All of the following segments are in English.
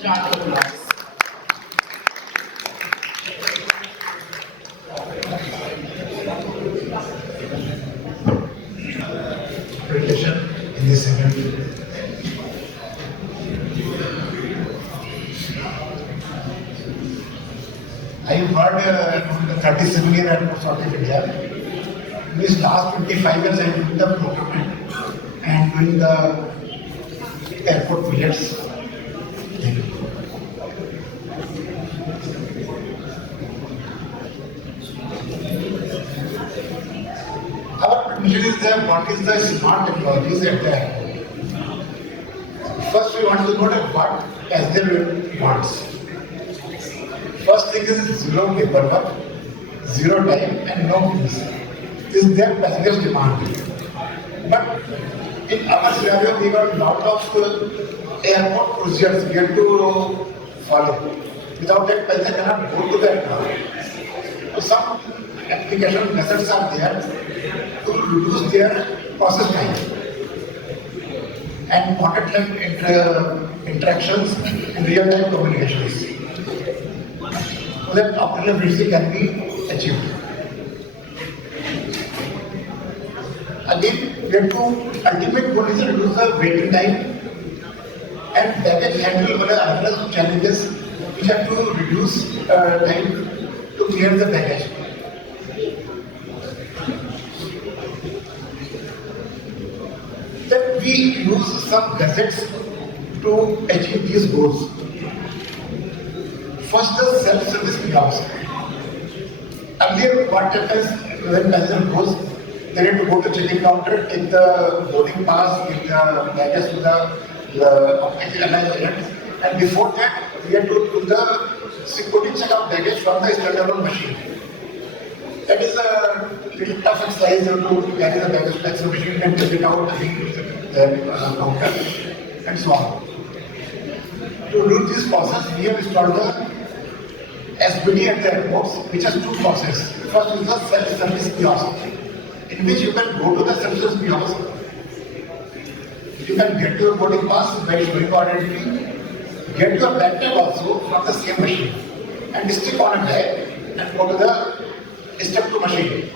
Round of applause. Presentation in this event. I have heard 37-year airport of India. In this last 25 years, I have been the procurement and doing the airport projects. Our mission is that what is the smart technologies at the airport. First, we want to know that what passenger wants. First thing is zero paperwork, zero time, and no fees. This is their passengers' demand. But in our scenario, we got a lot of airport procedures we have to follow. Without that, passenger cannot go to the airport. So some application methods are there to reduce their process time and contact interactions and real-time communications, so that operational efficiency can be achieved. Again, we have to ultimate goal is to reduce the waiting time and baggage handle or other challenges which have to reduce time to clear the baggage. Then we use some gadgets to achieve these goals. First, the self-service kiosk. Earlier, what happens when passenger goes, they need to go to check-in counter, take the boarding pass, give the baggage to the airline agent, and before that, we have to do the security check of baggage from the standalone machine. That is a little tough exercise to carry the baggage tax machine and take it out the counter and so on. To do this process, we have installed the SBD at the airports, which has two processes. First is the self-service kiosk, in which you can go to the self-service kiosk. You can get your boarding pass by showing your identity, get your bag tag also from the same machine, and stick on a bag and go to the step to machine.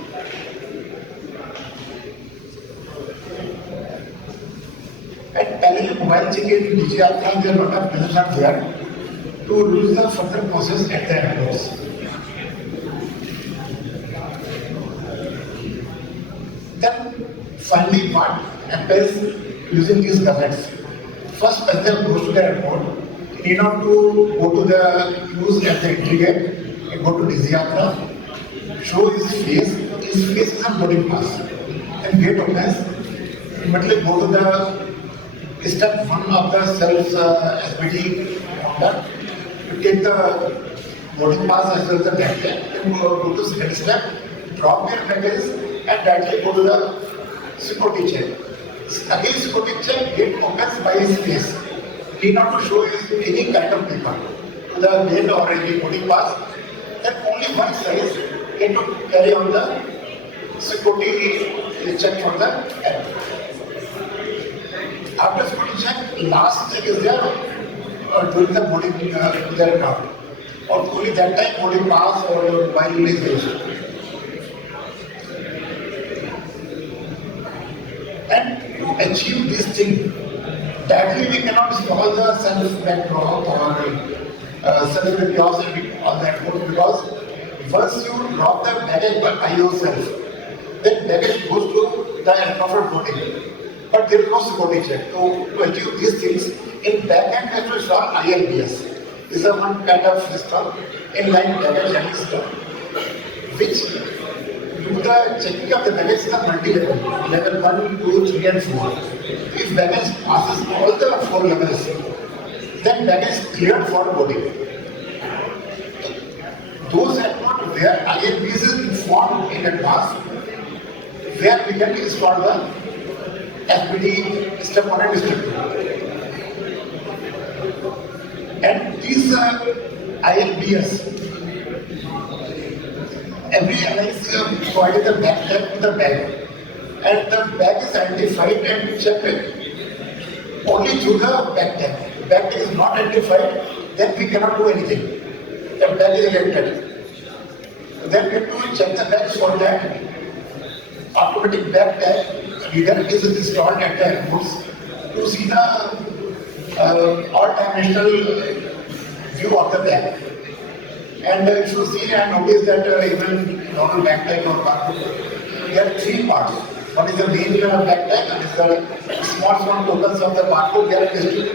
And parallel mobile check-in, DJ Alok, there are a lot of business are there to reduce the further process at the airports. Then finally, what happens using these gadgets? First, passenger goes to the airport, he need not to go to the queues at the entry gate, he go to DJ Alok, show his face is a boarding pass. And gate opens, immediately go to the step one of the SBD counter, you take the boarding pass as well as the bag tag, then go to second step, drop your baggage and directly go to the security check. Again, security check, gate opens by his face. He need not to show his any kind of paper to the gate or any boarding pass. Then only one size get to carry on the security check for the airport. After security check, last check is there during the boarding to the aircraft. Or only that time boarding pass or your mobile is registered. And to achieve this thing, directly we cannot install the self-bag drop or self-bag kiosk on the airport, because once you drop the baggage by yourself, then baggage goes to the aircraft boarding. But there is no security check. To achieve these things, in back end we have to install ILBS. This is a one kind of system, inline baggage handling system, which do the checking of the baggage is a multi-level, level 1, 2, 3 and 4. If baggage passes all the 4 levels, then baggage is cleared for boarding. Those airports where ILBS is informed in advance, where we can install the SBD step 1 and step 2. And these ILBS, every airline is provided the bag tag to the bag, and the bag is identified and checked only through the bag tag. bag tag is not identified, then we cannot do anything. The bag is elected. Then we have to check the bags for that. Automatic bag tag reader is installed at the airports to see the all-dimensional view of the bag. And if you see and notice that even normal bag tag or barcode, there are three parts. One is the main bag tag, and is the small tokens of the barcode. They are pasted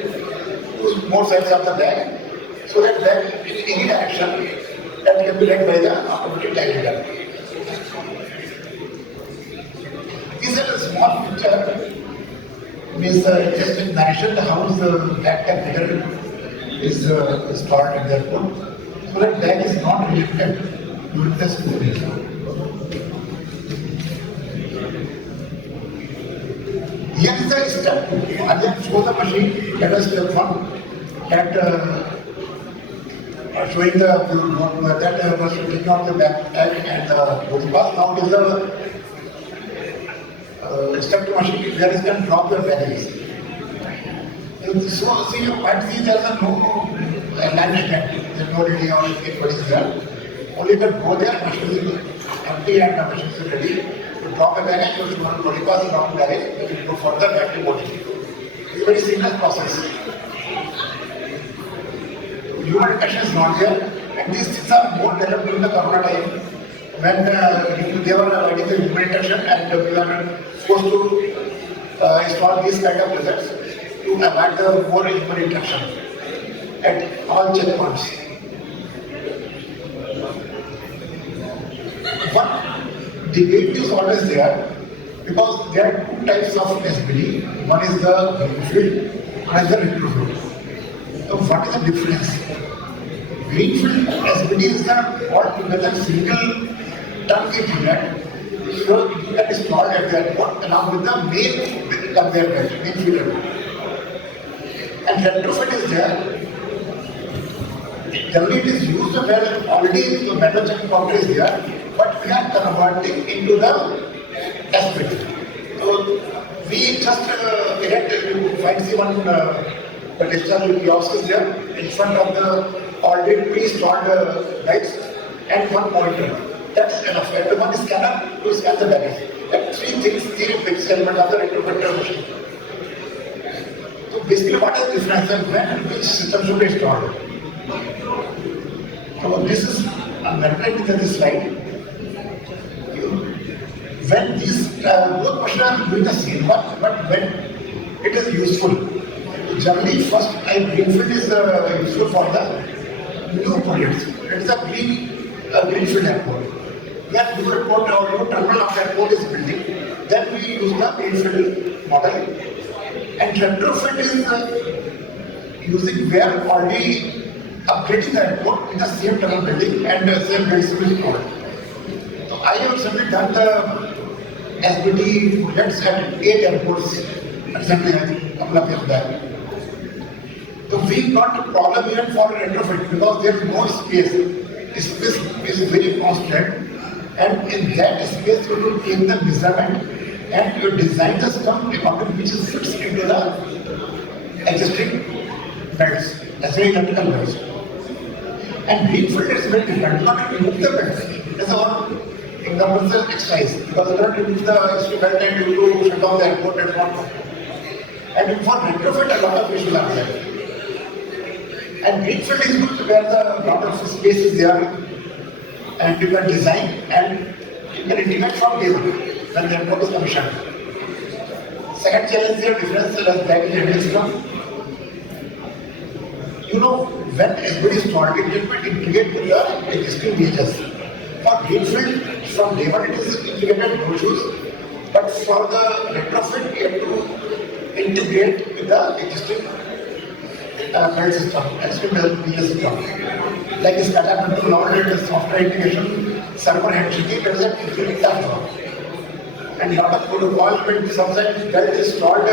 to more sides of the bag, so that bag in any direction that can be read by the automatic tag reader. This is a small picture, means just in narration how the bag tag reader is stored at the airport. So that bag is not related during the school days. Here is the step 2. Again, show the machine. Let us step 1. That showing the that was taking out the bag tag and the boarding pass. Now it is the step 2 machine where you can drop your baggage. So see, you might see there is no land stand. There is no ready or anybody is there. Only can go there, machine is empty and the machine is ready to drop a baggage. So you want to boarding pass, drop baggage, you can go further back to boarding. It's a very seamless process. Human interaction is not there, and these things are more developed during the Corona time when they were writing the human interaction and we were supposed to install these kind of results to avoid the more human interaction at all checkpoints. But debate is always there because there are two types of SBD. One is the greenfield, and the retrofit. So what is the difference? Greenfield SBD is the altogether single turnkey unit. So you can install at the airport along with the main conveyor belt, main feeder. And retrofit is there. Generally it is used where already the metal checking counter is there, but we are converting into the SBD. So we just erect, find see one the digital kiosk is there in front of the already pre-installed lights and one pointer. That is enough. And one scanner to scan the baggage. That three things, three big elements of the retrofit machine. So basically, what is the difference and when and which system should be installed? So this is mentioned in this slide. When these both machines are doing the same work, but when it is useful. Generally, first greenfield is useful for the new projects. It is a greenfield airport. When new airport or new terminal of the airport is building, then we use the greenfield model. And retrofit is using where already upgrading the airport with the same terminal building and the same building code. So I have simply done the SBD projects at 8 airports recently, I think, a couple of years back. So we got a problem even for retrofit because there is more space. Space is very constant, and in that space you will take the measurement and you design the system according which is fits into the existing belts, especially electrical belts. And greenfield is very different. You cannot remove the belts. It is our example exercise because you cannot remove the existing belt and you do shut down the airport and not. And for retrofit, a lot of issues are there. And greenfield is good where the lot of space is there and you can design and you can integrate from day one when the airport is commissioned. Second challenge is the difference as baggage handling system. You know, when SBD is installed, it will be integrated to your existing VHS. For greenfield, from day one it is integrated no issues, but for the retrofit, you have to integrate with the existing belt system, VHS system. Like this data control, nowadays software integration, server handshake, there is a pretty tough job. And a lot of protocol, but sometimes belt is installed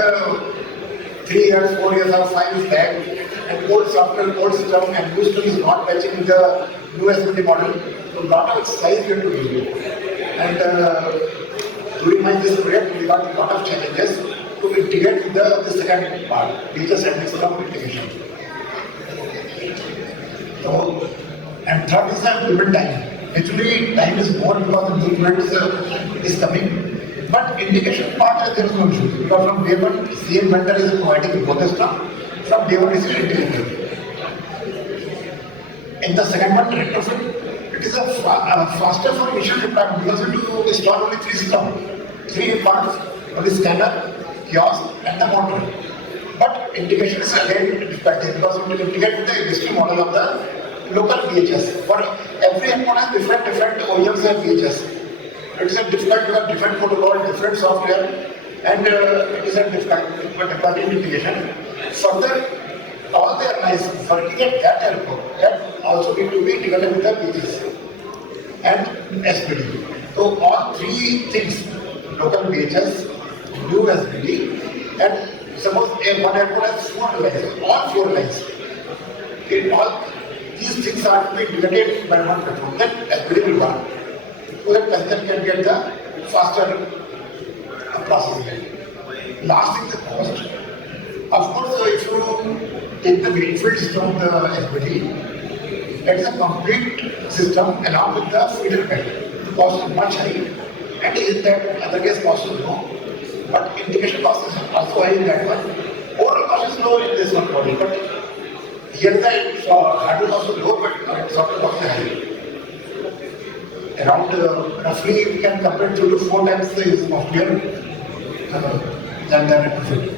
3 years, 4 years, or 5 years back, and old software, old system, and new system is not matching with the new SBD model. So a lot of exercise we have to do. And during this project, we got a lot of challenges. to integrate with the second part, features and mix of integration. So, and third is the implement time. Actually, time is more because the new implement is coming. But integration part, there is no issue. Because from day one, CM vendor is providing both the stuff. From day one, it is integrated. In the second one, retrofit, it is a faster for initial deployment because we do install only three systems, three parts of the scanner, kiosk, and the motor. But integration is again difficult because we integrate with the existing model of the local VHS. For every airport has different OEMs and VHS. It is a difficult because different protocol, different software, and it is a difficult integration. Further, all the airlines working at that airport that also need to be integrated with the VHS and SPD. So all three things, local VHS, new SPD, and suppose one airport has 4 lines, all 4 lines. In all these things are to be integrated by one platform, then SPD will work. So that passenger can get the faster processing. Last thing, the cost. Of course, if you take the greenfield system of the SPD, it is a complete system along with the feeder bed. The cost is much high, and in that other case cost is low. But integration cost is also high in that one. Overall cost is low in this one body, but here the hardware cost is low, but software cost is high. Around roughly we can compare 2 to 4 times the software than the retrofit.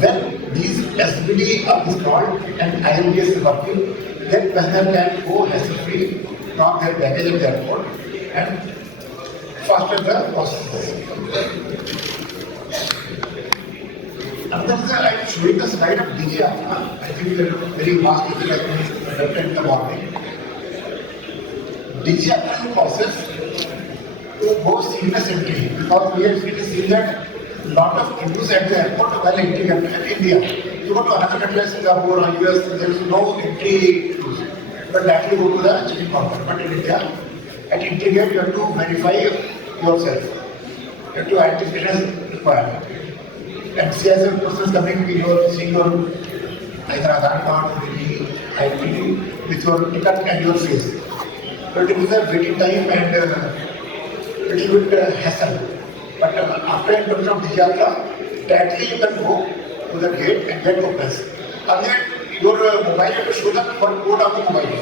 When these SPD are installed and ILBS is working, then passenger can go hassle-free, drop their baggage at the airport and faster the process. Another thing, I am showing the slide of DJ. I think that very vast detail has been conducted in the morning. DJ is a process to go seamless entry because we have seen that a lot of queues at the airport while entering India. You go to another country like Singapore or US, there is no entry queues. But that will go to the checking counter. But in India, at entry gate, you have to verify yourself. You have to identification requirement. And CSM process coming, you are seeing your either Aadhaar card or any identity with your ticket and your face. So it is a waiting time and a little bit hassle. But after introduction of Dijatra, directly you can go to the gate and get opens. Earlier, your mobile had to show the code of the mobile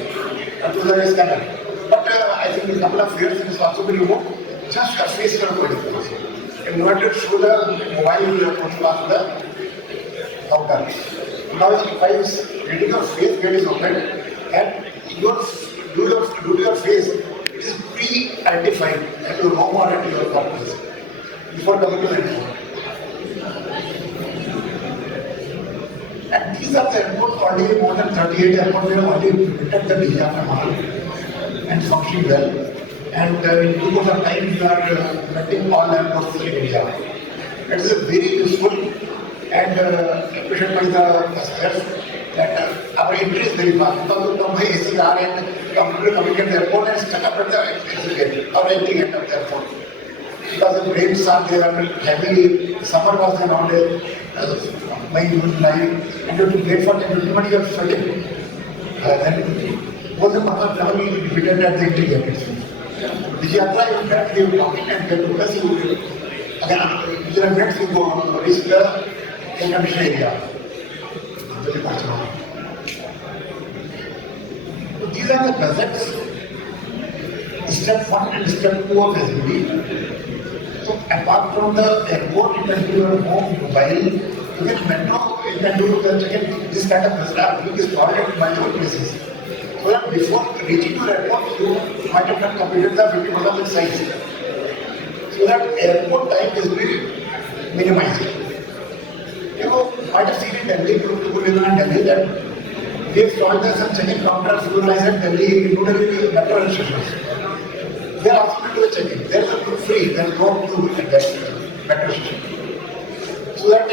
to the scanner. But I think in a couple of years it is also been removed. Just a face code is in order to show the mobile code pass to the counter. Now, if I was getting your face gate is open and do your face, it is pre-identified at your home or at your office before coming to the airport. And these are the airports, already more than 38 airports, we have already implemented the Dijatra model and functioning well. And in due course of time, we are implementing all airports in India. It is very useful and appreciated by the passengers that our entry is very fast. Because you come by AC car and coming at the airport and stuck up at the exit gate or entry gate of the airport. Because the rains are there, heavy, summer was there nowadays, May, June, July, and you have to wait for 10 minutes, you are sweating. Then, was the purpose level repeated at the entry gate. Dijatra, you directly walk in and get to the sea. Again, within a minute, you go reach the air-conditioned area. So these are the concepts, step 1 and step 2 of SPD. So apart from the airport, you can do your home, mobile, you can metro, you can do the check-in, this kind of facility is stored at multiple places. So that before reaching to the airport, you might have not completed the 50% of its size. So that airport time is very minimized. You know, might have seen in Delhi, people live in Delhi, that we have stored some check-in counters, fuelized in Delhi, including metro stations. They are also going to the check-in. There is a free, there is no queue at that metro station. So that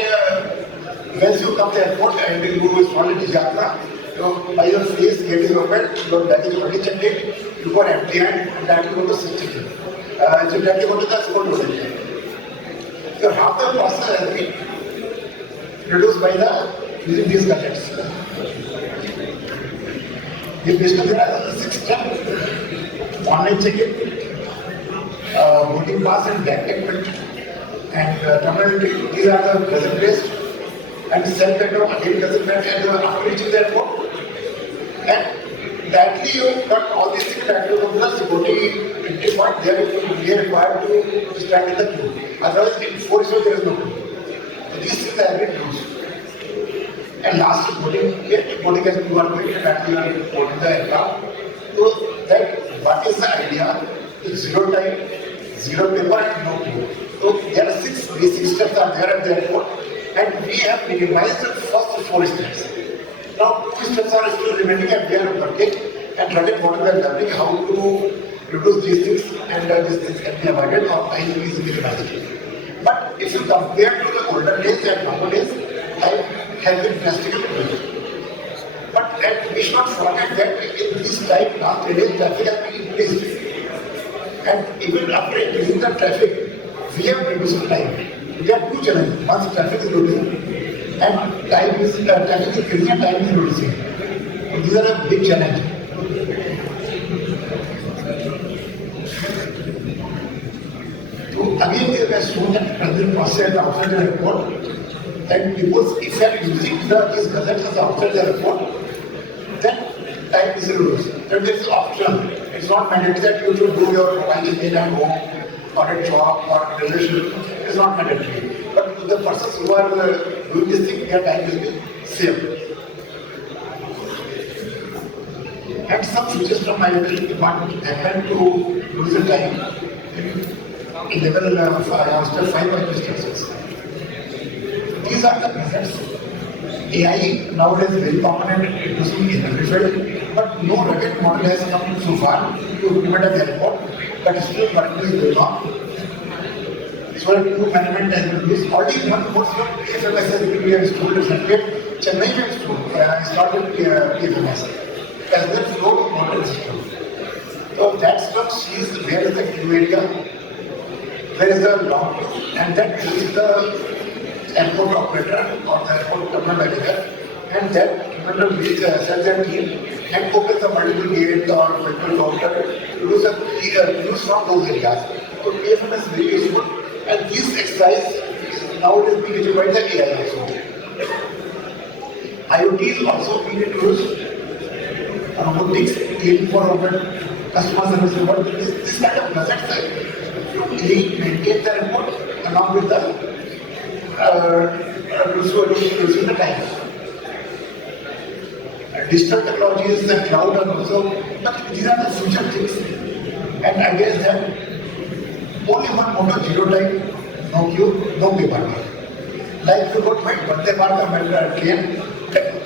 once you come to the airport and you install in Dijatra, by your face, gate is open, your baggage is already checked in, you got empty hand and directly go to check-in. So directly go to the sport hotel. your half the process has been reduced by using these gadgets. Basically, there are 6 steps: online check-in, boarding pass and bag payment, and terminal entry. These are the present-based, and self-payment again present-based, and after reaching the airport. And directly you got all these things directly from the security entry point. There you are required to stand in the queue. Otherwise, in 4 issues there is no queue. So these things have been used. And last boarding has to go and that you are boarding the aircraft. So that what is the idea? Zero time, zero paper, and no queue. So there are 6 basic steps are there at the airport, and we have minimized the first 4 steps. Now 2 steps are still remaining, and we are working and trying what we are learning how to reduce these things, and these things can be avoided or time is minimized. But if you compare to the older days and nowadays, time has been drastically reduced. But we should not forget that in this time, last 3 days, traffic has been increased. And even after increasing the traffic, we have reduced the time. There are 2 challenges. Once traffic is reducing, and traffic is increasing and time is reducing. So these are a big challenge. So again, we have shown that present process outside the airport. And because if you are using these gadgets outside the airport, then time is reduced. That is optional. It's not mandatory that you should do your mobile email at home or at job or relationship. It's not mandatory. But to the persons who are doing this thing, their time will be saved. And some features from my what happened to lose the time in level 5 or instances. These are the methods. AI nowadays is very common and using in every field, but no rugged model has come so far to implement at the airport, but still working is going on. So that new management has been used. Already one course of PFMS has been installed recently. Chennai has started PFMS as the flow model system. So that stuff sees where is the queue area, where is the long queue, and that is the airport operator or the airport terminal manager, and that terminal sends their team and opens the multiple gates or multiple counter to do some use from those areas. So PFM is very useful, and this exercise is nowadays being used by the AI also. IoT is also being used. Robotics, cleaning for robot, customer service robot. This kind of methods to clean, maintain the airport along with the reducing the time. Digital technologies, the cloud are also, but these are the future things. And I guess that only one motto, zero time, no queue, no paper. Like you got my birthday part of train,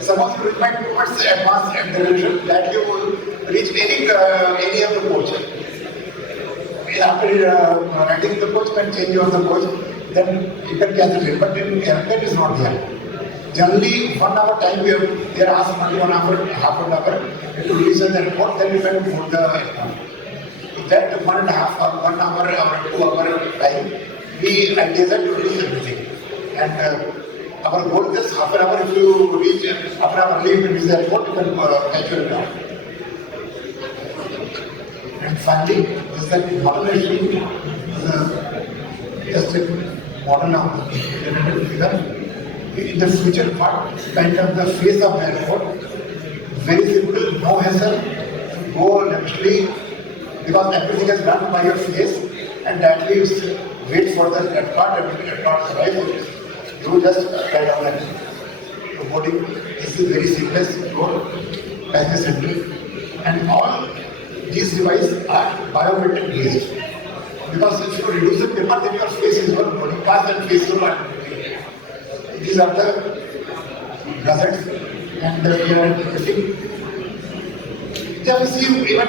suppose you reach my towards advanced acceleration, that you will reach any of the coach. After riding the coach, can change on the coach, then you can cancel it. But in airplane is not there. Generally, 1 hour time they are asked only 1 hour, half an hour to reach the airport, then you can board the airport. That 1.5 or 1 hour or 2 hour time, we ideas are to reach everything. And our goal is half an hour. If you reach half an hour early, you reach the airport, you can catch your down. And finally, this is the modernization. Just a model now. In the future, what kind of the face of the airport? Very simple, no hassle. Go naturally, because everything is done by your face, and that leaves wait for the red card and when the red card arrives, you just write down that boarding. This is very seamless door, passenger center, and all these devices are biometric based. Because if you reduce the paper, then your face is your boarding pass and face will not. These are the gadgets, and we are getting. Then we see even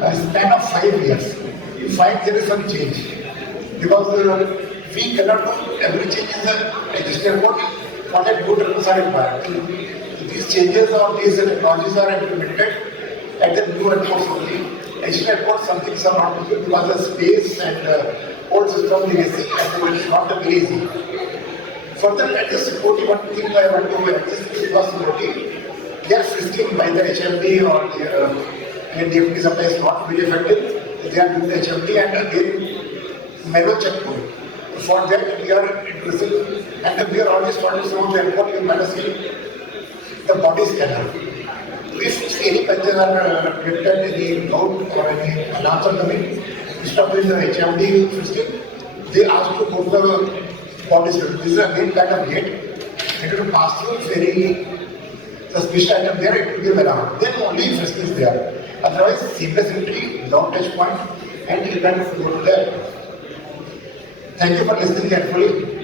a span of 5 years, you find there is some change. Because we cannot do every change in the existing airport, for that good rules are required. These changes or these technologies are implemented at the new airports only. Existing airports, some things are not good because the space and old system legacy and it is not very easy. Further, at this security, one thing I want to address is possibility. They are frisking by the HMD or the DFT sometimes not very effective. They are doing the HMD and again manual checkpoint. For that, we are introducing and we are always trying to show the airport in managing the body scanner. If any passengers are detected any note or any alarms are coming, instead of doing the HMD frisking, they ask to go to the body scanner. This is a main kind of gate. It will pass through very suspicious item there, it will give alarm. Then only frisking is there. Otherwise, seamless entry, without touch point, and you can go to there. Thank you for listening carefully.